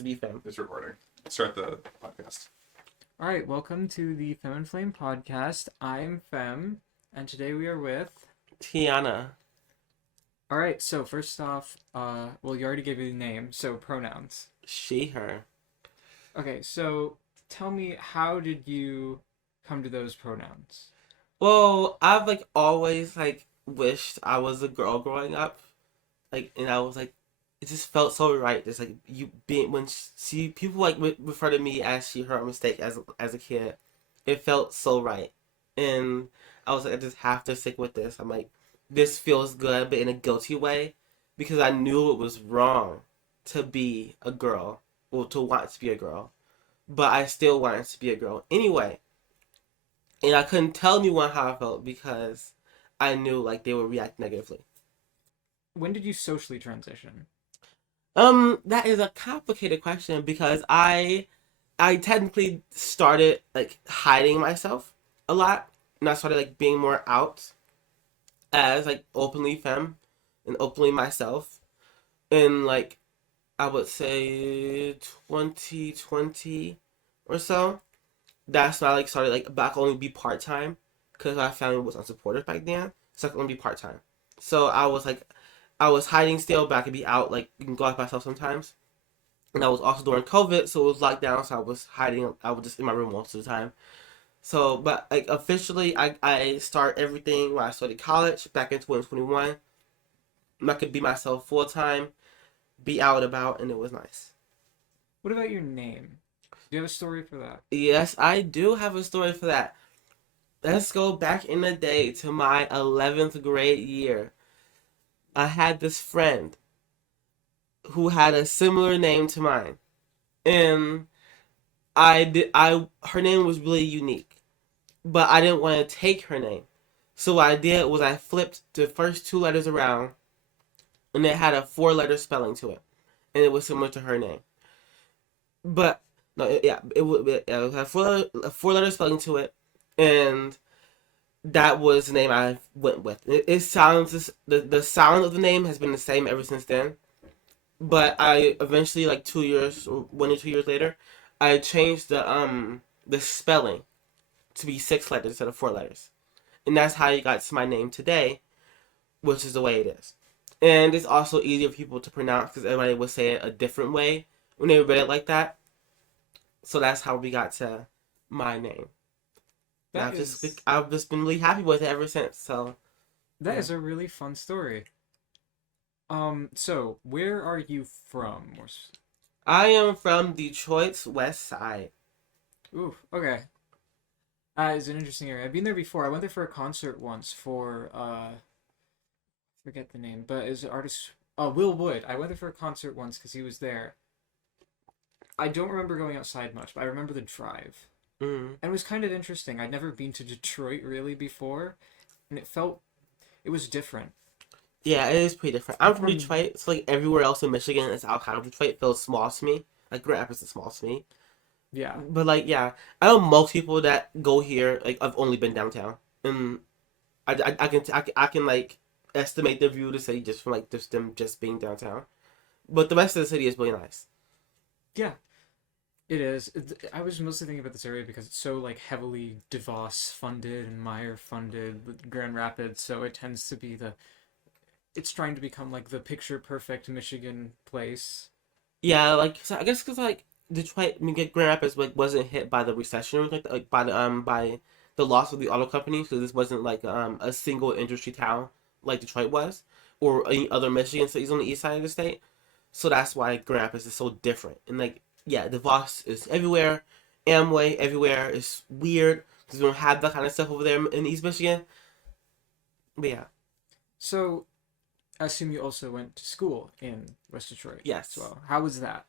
to be femme. It's recording. Start the podcast. All right, welcome to the Femme and Flame podcast. I'm Femme, and today we are with. Tiana. All right, so first off, well, you already gave me the name, so pronouns. She, her. Okay, so tell me, how did you come to those pronouns? Well, I've always wished I was a girl growing up. And I was it just felt so right. Just you being when she people refer to me as she, her mistake as a kid. It felt so right. And I was like, I just have to stick with this. I'm like, this feels good, but in a guilty way, because I knew it was wrong to be a girl, or to want to be a girl, but I still wanted to be a girl anyway. And I couldn't tell anyone how I felt because I knew they would react negatively. When did you socially transition? That is a complicated question because I technically started hiding myself a lot, and I started being more out as openly femme and openly myself in I would say 2020 or so. That's when I started back only be part time because my family was unsupportive back then, so I could only be part time. So I was hiding still, but I could be out you can go out myself sometimes. And I was also during COVID, so it was locked down, so I was hiding. I was just in my room most of the time. So, but officially, I start everything when I started college back in 2021. I could be myself full time, be out about, and it was nice. What about your name? Do you have a story for that? Yes, I do have a story for that. Let's go back in the day to my 11th grade year. I had this friend who had a similar name to mine, and her name was really unique, but I didn't want to take her name. So what I did was I flipped the first two letters around, and it had a four-letter spelling to it, and it was similar to her name. But no, it had a four-letter spelling to it, and that was the name I went with. It sounds the sound of the name has been the same ever since then. But I eventually, 2 years or 1 or 2 years later, I changed the spelling to be six letters instead of four letters, and that's how you got to my name today, which is the way it is. And it's also easier for people to pronounce because everybody would say it a different way when they read it like that. So that's how we got to my name. I've just been really happy with it ever since. So that is a really fun story. So where are you from? I am from Detroit's West Side. Ooh, okay. It's an interesting area. I've been there before. I went there for a concert once for forget the name, but is an artist Will Wood. I went there for a concert once because he was there. I don't remember going outside much, but I remember the drive. Mm. And it was kind of interesting. I'd never been to Detroit really before, and it was different. Yeah, it is pretty different. I'm from Detroit, so everywhere else in Michigan is outside of Detroit feels small to me. Grand Rapids is small to me. Yeah. But yeah, I know most people that go here I've only been downtown, and I can estimate their view to say just from just them just being downtown, but the rest of the city is really nice. Yeah, it is. I was mostly thinking about this area because it's so heavily DeVos funded and Meyer funded with Grand Rapids, so it tends to be it's trying to become the picture perfect Michigan place. Yeah, so I guess because Detroit, Grand Rapids wasn't hit by the recession, by the loss of the auto company, so this wasn't a single industry town like Detroit was, or any other Michigan cities on the east side of the state. So that's why Grand Rapids is so different. And yeah, DeVos is everywhere, Amway everywhere. It's weird because we don't have that kind of stuff over there in East Michigan. But yeah. So I assume you also went to school in West Detroit. Yes. As well. How was that?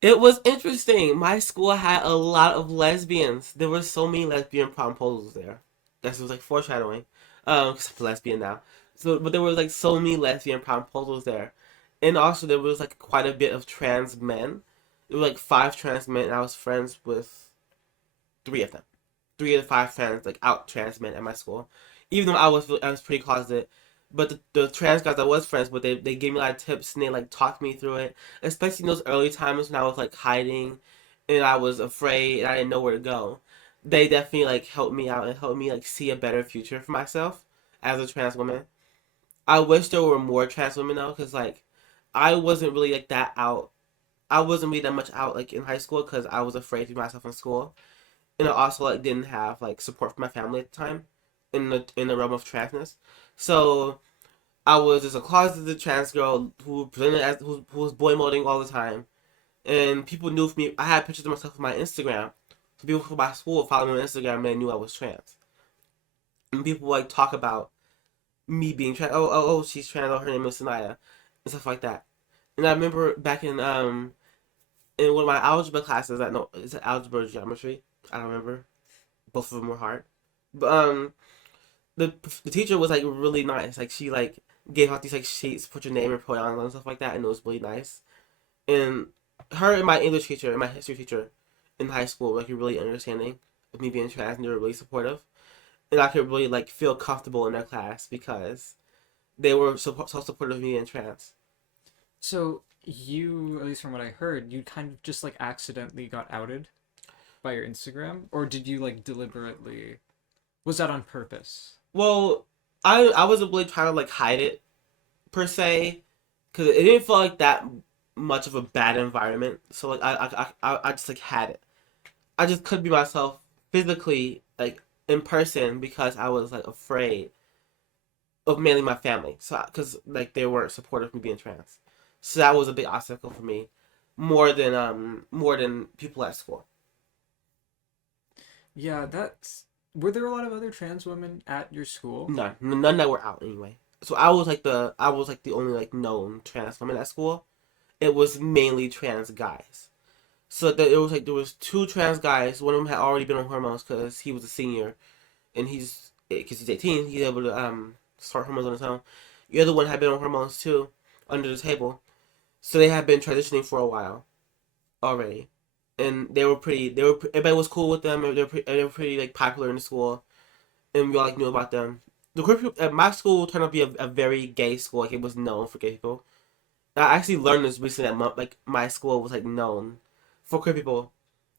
It was interesting. My school had a lot of lesbians. There were so many lesbian promposals there. That was foreshadowing. Cause I'm a lesbian now. So, but there was so many lesbian promposals there, and also there was quite a bit of trans men. There were 5 trans men, and I was friends with 3 of them. 3 of the 5 friends out trans men at my school. Even though I was pretty closeted, But the trans guys I was friends with, they gave me a lot of tips and they like talked me through it, especially in those early times when I was like hiding, and I was afraid and I didn't know where to go. They definitely like helped me out and helped me like see a better future for myself as a trans woman. I wish there were more trans women though, because like I wasn't really like that out. I wasn't really that much out like in high school because I was afraid to be myself in school, and I also like didn't have like support from my family at the time in the realm of transness. So I was just a closeted trans girl who presented as who was boy molding all the time, and people knew for me. I had pictures of myself on my Instagram, so people from my school followed me on Instagram and they knew I was trans. And people would, like talk about me being trans. Oh, she's trans. Oh, her name is Sanaya, and stuff like that. And I remember back in one of my algebra classes. I know it's algebra or geometry. I don't remember. Both of them were hard, but the teacher was like really nice. Like she like gave out these like sheets, put your name and pronouns and stuff like that, and it was really nice. And her and my English teacher and my history teacher in high school were like really understanding of me being trans, and they were really supportive. And I could really like feel comfortable in their class because they were so supportive of me being trans. So you, at least from what I heard, you kind of just like accidentally got outed by your Instagram, or did you like deliberately? Was that on purpose? Well, I wasn't really trying to like hide it per se because it didn't feel like that much of a bad environment. So like I just like had it. I just couldn't be myself physically like in person because I was like afraid of mainly my family. So because like they weren't supportive of me being trans, so that was a big obstacle for me, more than people at school. Yeah, that's. Were there a lot of other trans women at your school? None that were out anyway. So I was like the only like known trans woman at school. It was mainly trans guys. So it was like there was two trans guys. One of them had already been on hormones because he was a senior, and because he's 18, he's able to start hormones on his own. The other one had been on hormones too, under the table. So they had been transitioning for a while already, and they were pretty. Everybody was cool with them. They were pretty like popular in the school, and we all like knew about them. The queer people at my school turned out to be a very gay school. Like it was known for gay people. I actually learned this recently that like my school was like known for queer people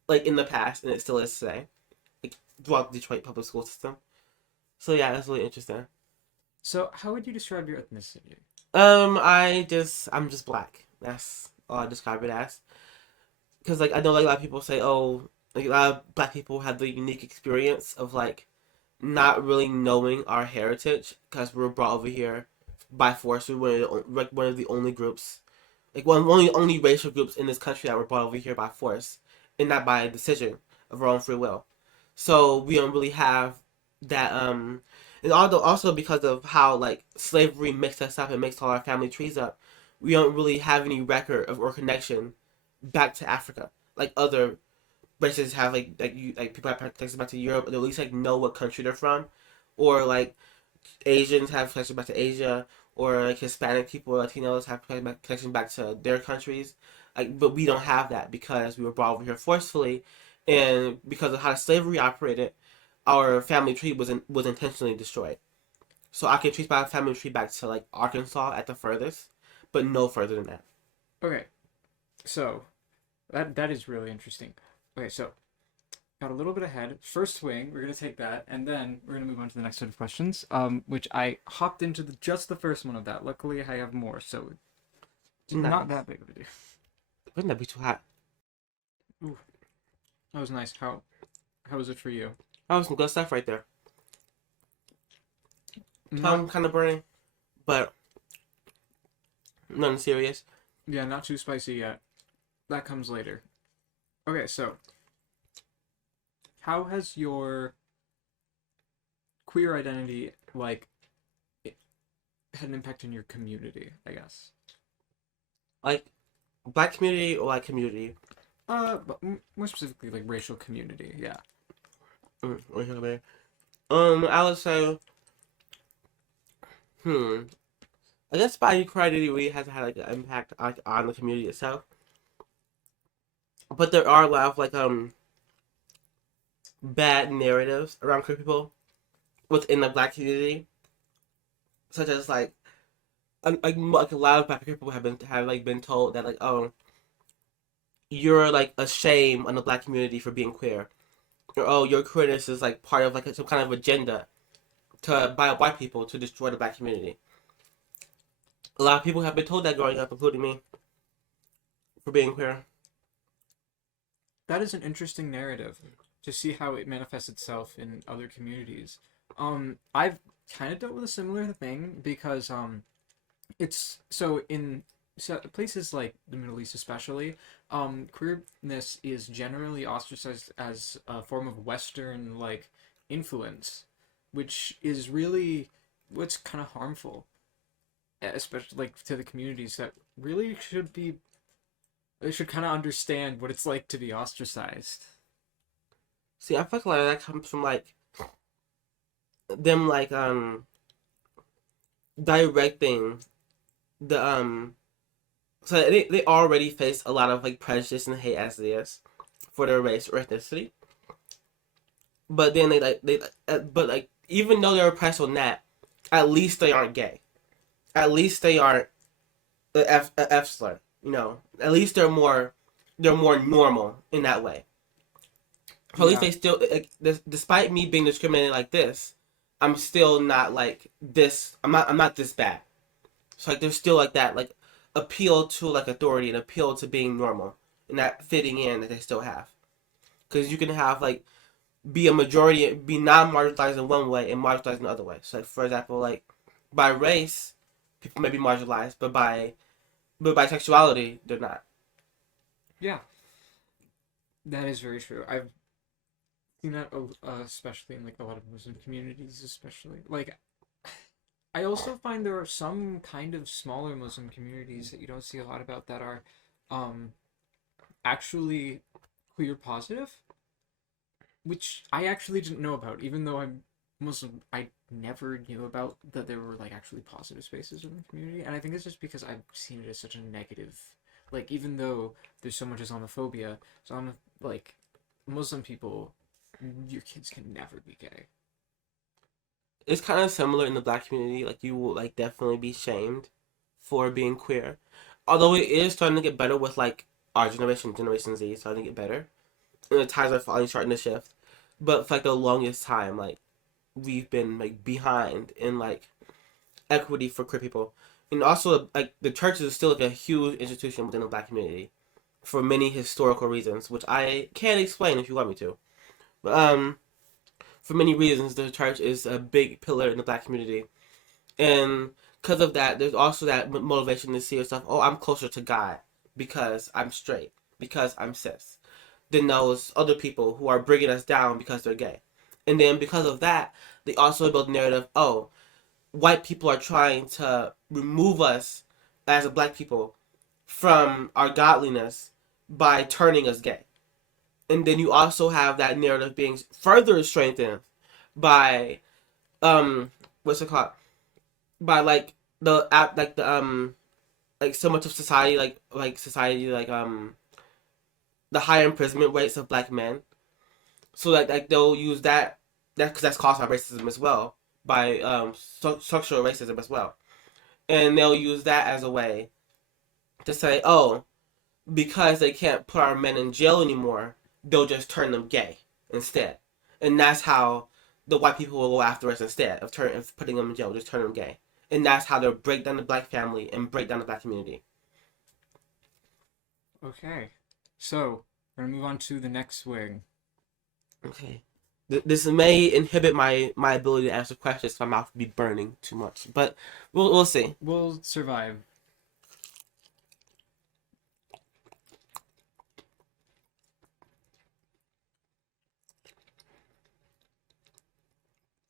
like in the past, and it still is today, like throughout the Detroit public school system. So yeah, that's really interesting. So how would you describe your ethnicity? I'm just black. That's all I describe it as. Because like I know like a lot of people say, oh, like a lot of black people have the unique experience of like not really knowing our heritage because we were brought over here by force. We were like one of the only groups, like one of the only racial groups in this country that were brought over here by force, and not by decision of our own free will. So we don't really have that. And also because of how like slavery mixed us up and mixed all our family trees up, we don't really have any record of or connection back to Africa like other races have like people have connections back to Europe, or at least like know what country they're from, or like Asians have connections back to Asia, or like Hispanic people, Latinos have connection back to their countries. Like, but we don't have that because we were brought over here forcefully, and because of how slavery operated, our family tree was intentionally destroyed. So I can trace my family tree back to like Arkansas at the furthest, but no further than that. Okay, so that is really interesting. Okay, so got a little bit ahead. First swing, we're gonna take that, and then we're gonna move on to the next set of questions. Which I hopped into just the first one of that. Luckily, I have more, so it's not Nice. that big of a deal. Wouldn't that be too hot? Ooh, that was nice. How was it for you? That was some good stuff right there. Not Tongue kind of burning, but nothing serious. Yeah, not too spicy yet. That comes later. Okay, so how has your queer identity like had an impact on your community, I guess? Like black community or like community. But more specifically, like racial community. Yeah. Wait a minute. I would say, hmm. I guess body identity really has had like an impact on the community itself. But there are a lot of like bad narratives around queer people within the black community. such as like a lot of black people have like been told that like, oh, you're like a shame on the black community for being queer, or oh, your queerness is like part of like some kind of agenda to by white people to destroy the black community. A lot of people have been told that growing up, including me, for being queer. That is an interesting narrative to see how it manifests itself in other communities. I've kind of dealt with a similar thing because it's so in places like the Middle East, especially, queerness is generally ostracized as a form of Western like influence, which is really what's kind of harmful, especially like to the communities that really should be. They should kind of understand what it's like to be ostracized. See, I feel like a lot of that comes from like them directing the so they already face a lot of like prejudice and hate as it is for their race or ethnicity. But then but like even though they're oppressed on that, at least they aren't gay. At least they aren't a F slur. You know, at least they're more normal in that way. So at least Yeah, they still like despite me being discriminated like this, I'm still not like this. I'm not this bad. So like there's still like that like appeal to like authority and appeal to being normal and that fitting in that they still have. Because you can have like be a majority, be non-marginalized in one way and marginalized in the other way. So like for example, like by race, people may be marginalized, but by sexuality, they're not. yeah, that is very true. I've seen that, especially in like a lot of Muslim communities, especially like I also find there are some kind of smaller Muslim communities that you don't see a lot about that are, um, actually queer positive, which I actually didn't know about, even though I'm Muslim. I never knew about that there were like actually positive spaces in the community, and I think it's just because I've seen it as such a negative. Like even though there's so much Islamophobia, so I'm like Muslim people, your kids can never be gay. It's kind of similar in the black community. Like you will like definitely be shamed for being queer, although it is starting to get better with like our generation, Generation Z, starting to get better, and the times are finally starting to shift. But for like the longest time, like we've been like behind in like equity for queer people, and also like the church is still like a huge institution within the black community for many historical reasons, which I can't explain if you want me to. But for many reasons, the church is a big pillar in the black community, and because of that, there's also that motivation to see yourself. Oh, I'm closer to God because I'm straight, because I'm cis, than those other people who are bringing us down because they're gay. And then because of that, they also build a narrative. Oh, white people are trying to remove us as a black people from our godliness by turning us gay. And then you also have that narrative being further strengthened by what's it called? By like the app like the like so much of society like society the higher imprisonment rates of black men. So like they'll use that because that's caused by racism as well, by structural racism as well, and they'll use that as a way to say, oh, because they can't put our men in jail anymore, they'll just turn them gay instead, and that's how the white people will go after us instead of putting them in jail, just turn them gay, and that's how they'll break down the black family and break down the black community. Okay, so we're gonna move on to the next wing. Okay. This may inhibit my ability to answer questions. So my mouth will be burning too much, but we'll see. We'll survive.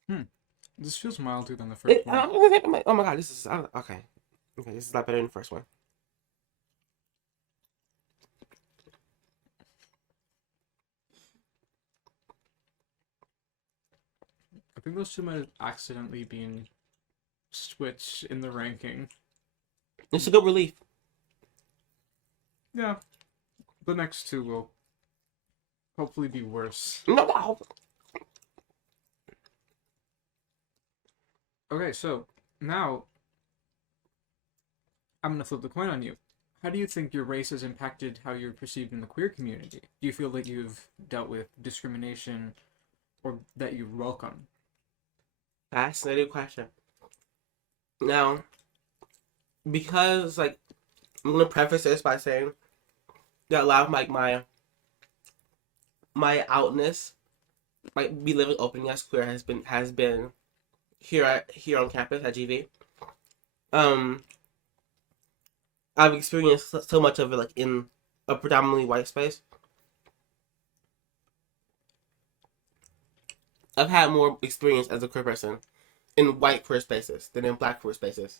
Hmm. This feels milder than the first one. Oh my god, this is okay. Okay, this is a lot better than the first one. I think those two might have accidentally been switched in the ranking. It's a good relief. Yeah, the next two will hopefully be worse. No. Okay, so now I'm gonna flip the coin on you. How do you think your race has impacted how you're perceived in the queer community? Do you feel that you've dealt with discrimination or that you welcome? Fascinating question. Now, because like I'm gonna preface this by saying that a lot of my outness, like me living openly as queer, has been here on campus at GV. Um, I've experienced so much of it like in a predominantly white space. I've had more experience as a queer person in white queer spaces than in black queer spaces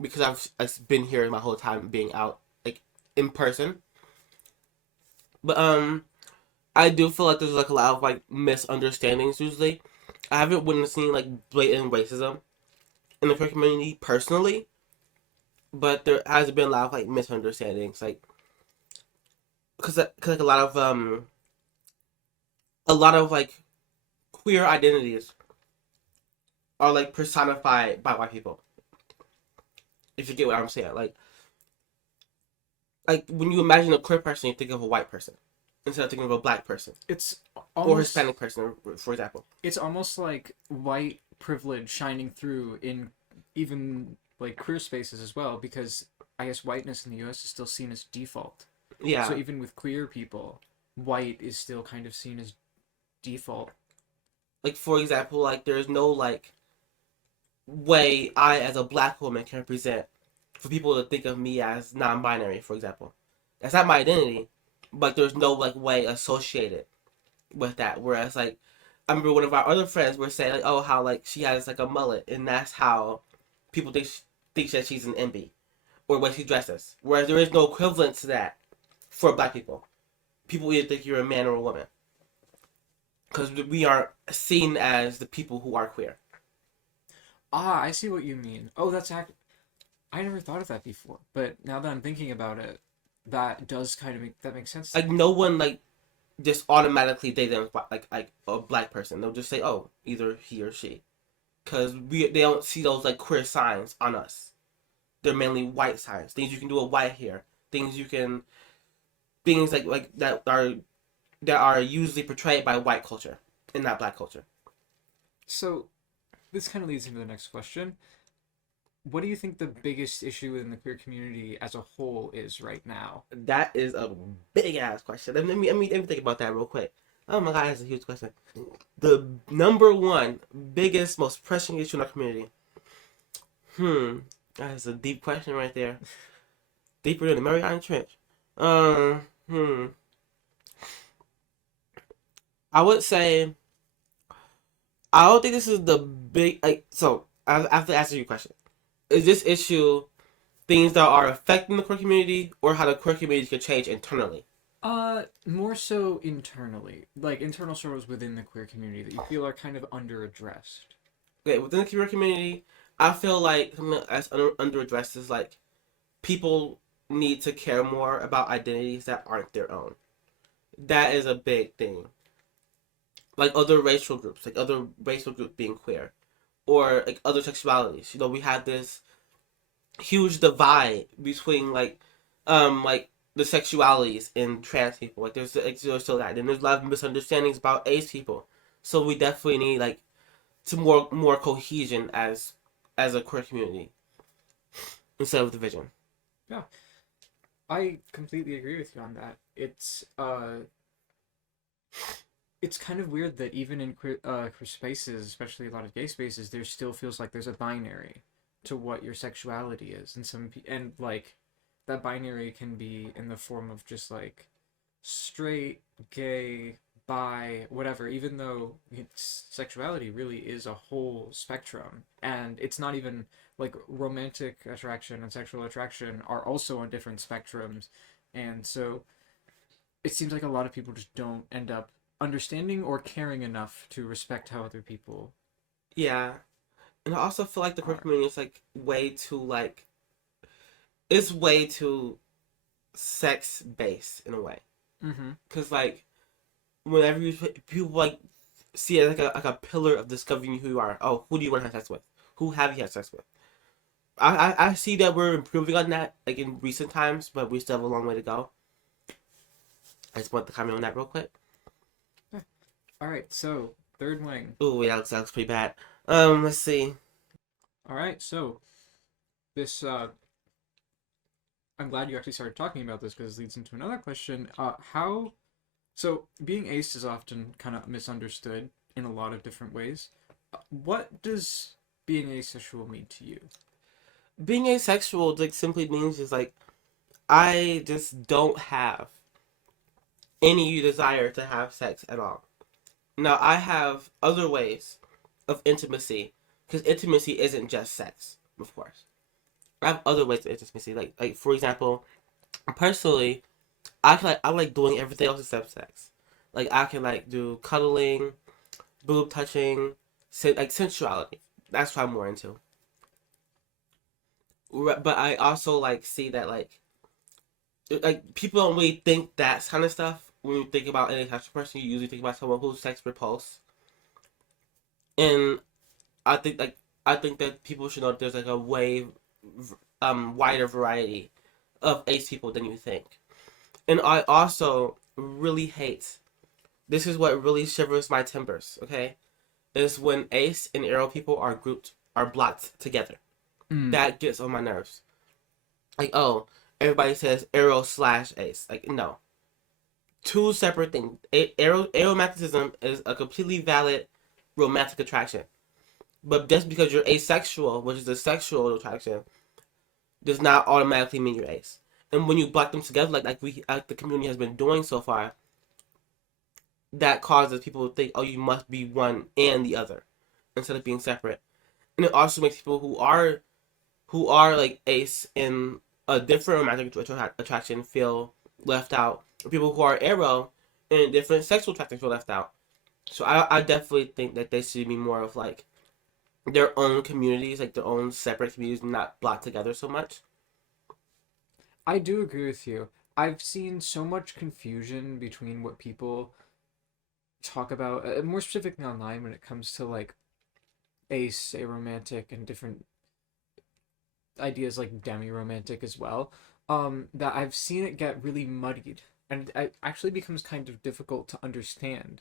because I've been here my whole time being out like in person. But I do feel like there's like a lot of like misunderstandings usually. I haven't witnessed any like blatant racism in the queer community personally, but there has been a lot of like misunderstandings, like because like a lot of like queer identities are like personified by white people. If you get what I'm saying, like when you imagine a queer person, you think of a white person instead of thinking of a black person It's or almost Hispanic person, for example. it's almost like white privilege shining through in even like queer spaces as well, because I guess whiteness in the US is still seen as default. So Yeah, even with queer people, white is still kind of seen as default. like for example, like there's no like way I as a black woman can present for people to think of me as non-binary, for example. That's not my identity, but there's no like way associated with that. Whereas like I remember one of our other friends were saying like, oh, how like she has like a mullet, and that's how people think that she's an MB or what she dresses. Whereas there is no equivalent to that for black people. People either think you're a man or a woman because we aren't seen as the people who are queer. Ah, I see what you mean. Oh, I never thought of that before. But now that I'm thinking about it, that does kind of make that makes sense to Like me. no one like just automatically date them like a black person. They'll just say, oh, either he or she, because they don't see those like queer signs on us. They're mainly white signs. Things you can do with white hair. Things you can things like that are usually portrayed by white culture and not black culture. So this kind of leads into the next question. What do you think the biggest issue in the queer community as a whole is right now? That is a big ass question. Let me think about that real quick. Oh my god, that's a huge question. The number one biggest, most pressing issue in our community. That is a deep question right there. Deeper than the Mariana Trench. Um, hmm. I would say I don't think this is the big like. So I have to answer your question. Is this issue things that are affecting the queer community, or how the queer community can change internally? More so internally, like internal struggles within the queer community that you feel are kind of under-addressed. Okay, within the queer community, I feel like something that's under addressed is like people need to care more about identities that aren't their own. That is a big thing. Like other racial groups being queer, or like other sexualities. We have this huge divide between like the sexualities in trans people. Like there's still that, and there's a lot of misunderstandings about ace people. So we definitely need like to more cohesion as a queer community instead of division. Yeah, I completely agree with you on that. It's kind of weird that even in queer spaces, especially a lot of gay spaces, there still feels like there's a binary to what your sexuality is, and and like that binary can be in the form of just like straight, gay, bi, whatever. Even though sexuality really is a whole spectrum, and it's not even like romantic attraction and sexual attraction are also on different spectrums, and so it seems like a lot of people just don't end up understanding or caring enough to respect how other people Yeah, and I also feel like the queer are. community is like way too like it's way too sex based in a way. Mm-hmm. Cause like whenever people like see it like a pillar of discovering who you are. Oh, who do you want to have sex with? Who have you had sex with? I see that we're improving on that, like in recent times, but we still have a long way to go. I just want to comment on that real quick. All right, so third wing. Ooh, yeah, that looks pretty bad. Let's see. All right, so this I'm glad you actually started talking about this because it leads into another question. How so being ace is often kind of misunderstood in a lot of different ways. What does being asexual mean to you? Being asexual like simply means just like I just don't have any desire to have sex at all. Now I have other ways of intimacy because intimacy isn't just sex, of course. I have other ways of intimacy, like for example, personally, I like doing everything else except sex. Like I can like do cuddling, boob touching, like sensuality. That's what I'm more into. But I also like see that like people don't really think that kind of stuff when you think about any type of person. You usually think about someone who's sex repulsed, and I think like I think that people should know that there's like a way wider variety of ace people than you think. And I also really hate, this is what really shivers my timbers, okay? Is when ace and arrow people are blocked together. Mm. That gets on my nerves. Like, oh, everybody says arrow slash ace. Like, no. Two separate things. Aromanticism is a completely valid romantic attraction. But just because you're asexual, which is a sexual attraction, does not automatically mean you're ace. And when you block them together, like the community has been doing so far, that causes people to think, oh, you must be one and the other, instead of being separate. And it also makes people who are like ace in a different romantic attraction feel left out. Or people who are arrow in different sexual attractions feel left out. So I definitely think that they should be more of like their own communities, like their own separate communities, not blocked together so much. I do agree with you. I've seen so much confusion between what people talk about, more specifically online, when it comes to like ace, aromantic, and different ideas like demi-romantic as well. That I've seen it get really muddied, and it actually becomes kind of difficult to understand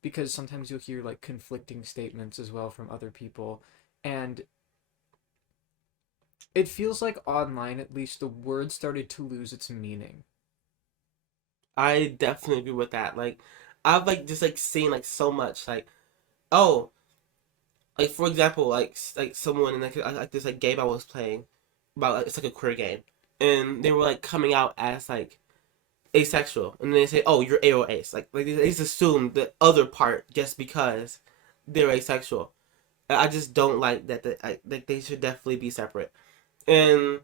because sometimes you'll hear like conflicting statements as well from other people, and it feels like online, at least, the word started to lose its meaning. I definitely agree with that. Like I've like just like seen like so much like, oh, like for example like someone in like this like game I was playing about like, it's like a queer game, and they were like coming out as like asexual, and then they say, oh, you're A or ace. Like they just assume the other part just because they're asexual. I just don't like that. Like they should definitely be separate, and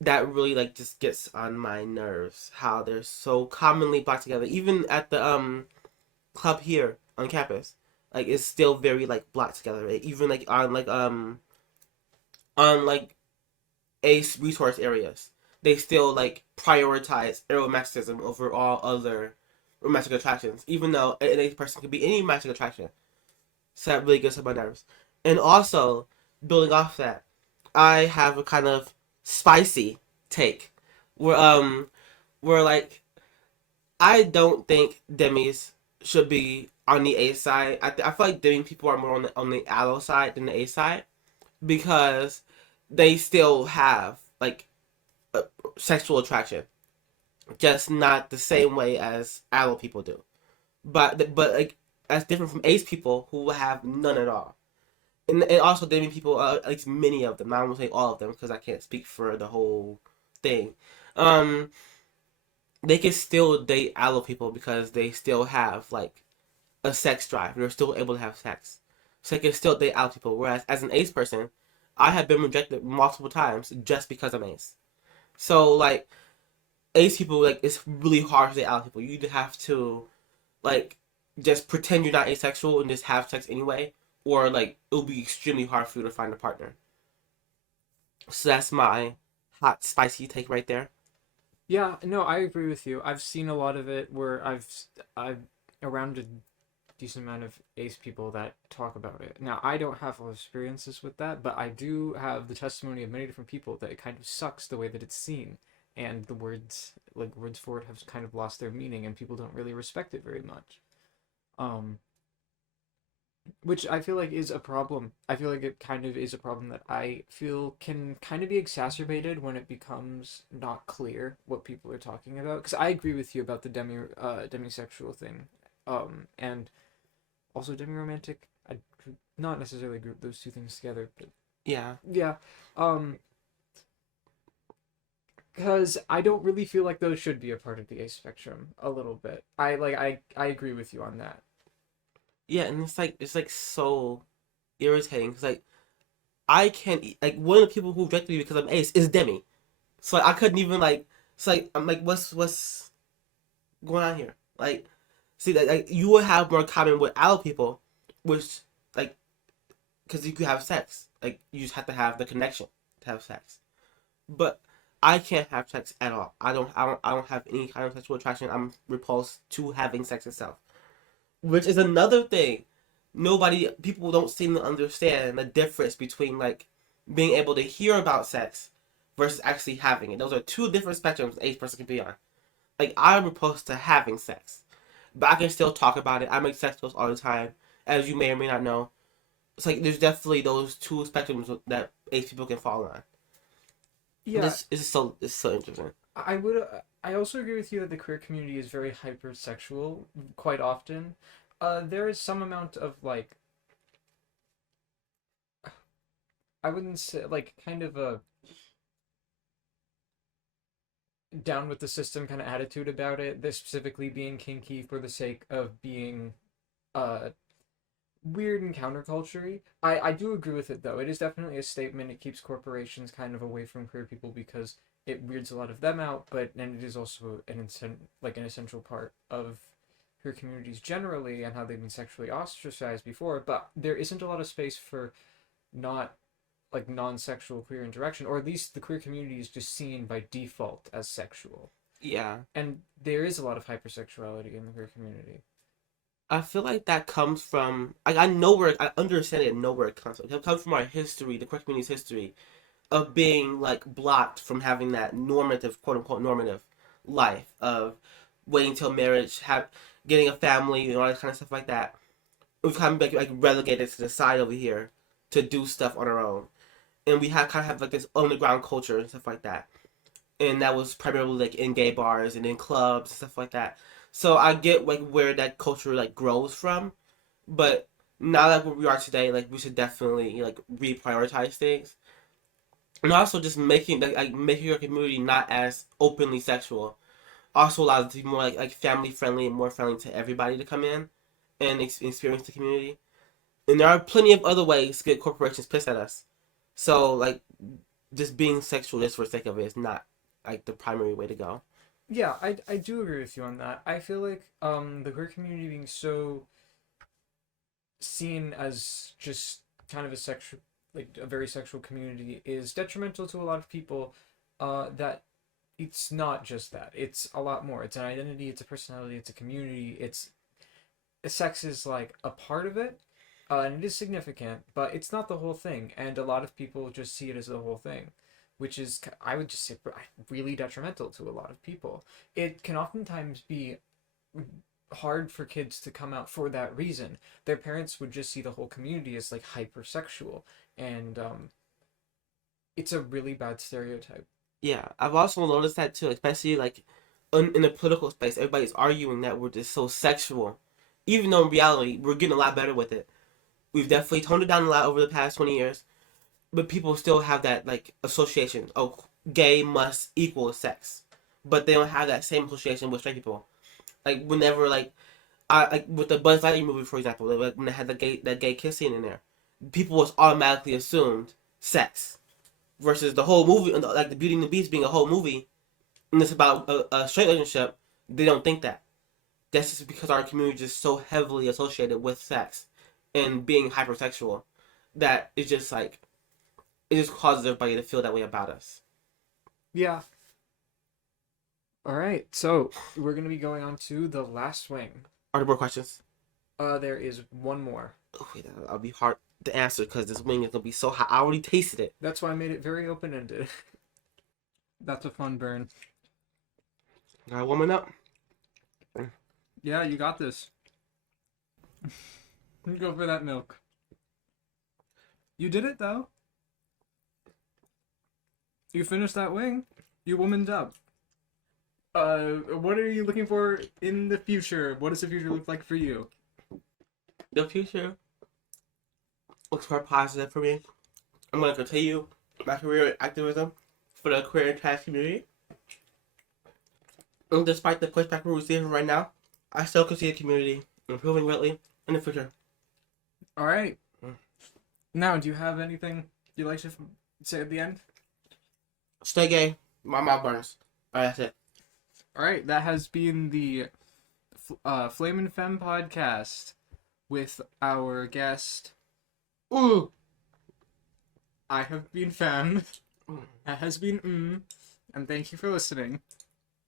that really like just gets on my nerves how they're so commonly blocked together. Even at the club here on campus, like it's still very like blocked together. Right? Even like on like ace resource areas, they still like prioritize aromanticism over all other romantic attractions, even though an ace person could be any romantic attraction. So that really gets on my nerves. And also, building off that, I have a kind of spicy take where where like I don't think demis should be on the A side. I feel like demi people are more on the aloe side than the A side because they still have like a sexual attraction, just not the same way as aloe people do. But like that's different from ace people who have none at all. And also demi people, at least many of them. I won't say all of them because I can't speak for the whole thing. Um, they can still date aloe people because they still have like a sex drive. They're still able to have sex, so they can still date aloe people. Whereas as an ace person, I have been rejected multiple times just because I'm ace. So like ace people, like it's really hard to date aloe people. You either have to like just pretend you're not asexual and just have sex anyway, or like it'll be extremely hard for you to find a partner. So that's my hot spicy take right there. Yeah, no, I agree with you. I've seen a lot of it where I've around decent amount of ace people that talk about it. Now, I don't have a lot of experiences with that, but I do have the testimony of many different people that it kind of sucks the way that it's seen, and the words, like words for it, have kind of lost their meaning, and people don't really respect it very much. Um, which I feel like is a problem. I feel like it kind of is a problem that I feel can kind of be exacerbated when it becomes not clear what people are talking about. Because I agree with you about the demisexual thing, and also demi-romantic. I not necessarily group those two things together, but Yeah. yeah, um, because I don't really feel like those should be a part of the ace spectrum a little bit. I agree with you on that. Yeah, and it's like so irritating because like I can't like one of the people who rejected me because I'm ace is Demi, so like, I couldn't even like. It's like I'm like what's going on here? Like, see that like you will have more common with out people, which like because you could have sex. Like you just have to have the connection to have sex. But I can't have sex at all. I don't have any kind of sexual attraction. I'm repulsed to having sex itself. Which is another thing. People don't seem to understand the difference between like being able to hear about sex versus actually having it. Those are two different spectrums each person can be on. Like I'm opposed to having sex, but I can still talk about it. I make sex calls all the time, as you may or may not know. It's like there's definitely those two spectrums that ace people can fall on. Yeah, It's so interesting. I would. I also agree with you that the queer community is very hypersexual quite often. There is some amount of like I wouldn't say like kind of a down with the system kind of attitude about it. This specifically being kinky for the sake of being uh weird and counterculture. I do agree with it though. It is definitely a statement. It keeps corporations kind of away from queer people because it weirds a lot of them out, but then it is also an essential part of queer communities generally and how they've been sexually ostracized before. But there isn't a lot of space for not like non-sexual queer interaction, or at least the queer community is just seen by default as sexual. Yeah. And there is a lot of hypersexuality in the queer community. I feel like that comes from like I know where I understand it and know where it comes from. It comes from our history, the queer community's history of being like blocked from having that normative, quote unquote normative life of waiting till marriage, have getting a family and all that kind of stuff like that. We've kind of like relegated to the side over here to do stuff on our own, and we have kind of have like this underground culture and stuff like that. And that was primarily like in gay bars and in clubs and stuff like that. So I get like where that culture like grows from, but now that where we are today, like we should definitely like reprioritize things, and also just making like making your community not as openly sexual. Also allows it to be more like family friendly and more friendly to everybody to come in and experience the community. And there are plenty of other ways to get corporations pissed at us. So like just being sexual just for the sake of it is not like the primary way to go. Yeah, I do agree with you on that. I feel like the queer community being so seen as just kind of a sexual like a very sexual community is detrimental to a lot of people that it's not just that. It's a lot more. It's an identity, it's a personality, it's a community. It's sex is like a part of it. And it is significant, but it's not the whole thing. And a lot of people just see it as the whole thing, which is, I would just say, really detrimental to a lot of people. It can oftentimes be hard for kids to come out for that reason. Their parents would just see the whole community as like hypersexual, and it's a really bad stereotype. Yeah, I've also noticed that too, especially like in the political space. Everybody's arguing that we're just so sexual, even though in reality we're getting a lot better with it. We've definitely toned it down a lot over the past 20 years, but people still have that like association. Oh, gay must equal sex, but they don't have that same association with straight people. Like whenever I like with the Buzz Lightyear movie, for example, like when they had the gay kiss scene in there, people was automatically assumed sex versus the whole movie, like the Beauty and the Beast being a whole movie, and it's about a straight relationship. They don't think that. That's just because our community is just so heavily associated with sex and being hypersexual that it's just like it just causes everybody to feel that way about us. Yeah. All right, so we're gonna be going on to the last wing. Are there more questions? There is one more. Oh, wait, that'll be hard to answer because this wing is gonna be so hot. I already tasted it. That's why I made it very open-ended. That's a fun burn. Gotta warm it up. Yeah, you got this. Go for that milk. You did it, though. You finished that wing. You womaned up. What are you looking for in the future? What does the future look like for you? The future looks more positive for me. I'm gonna continue my career in activism for the queer and trans community. And despite the pushback we're receiving right now, I still can see the community improving greatly in the future. All right. Now, do you have anything you'd like to say at the end? Stay gay. My mouth burns. Alright, that's it. All right, that has been the Flame and Femme podcast with our guest. Mm. I have been Femme. That has been and thank you for listening.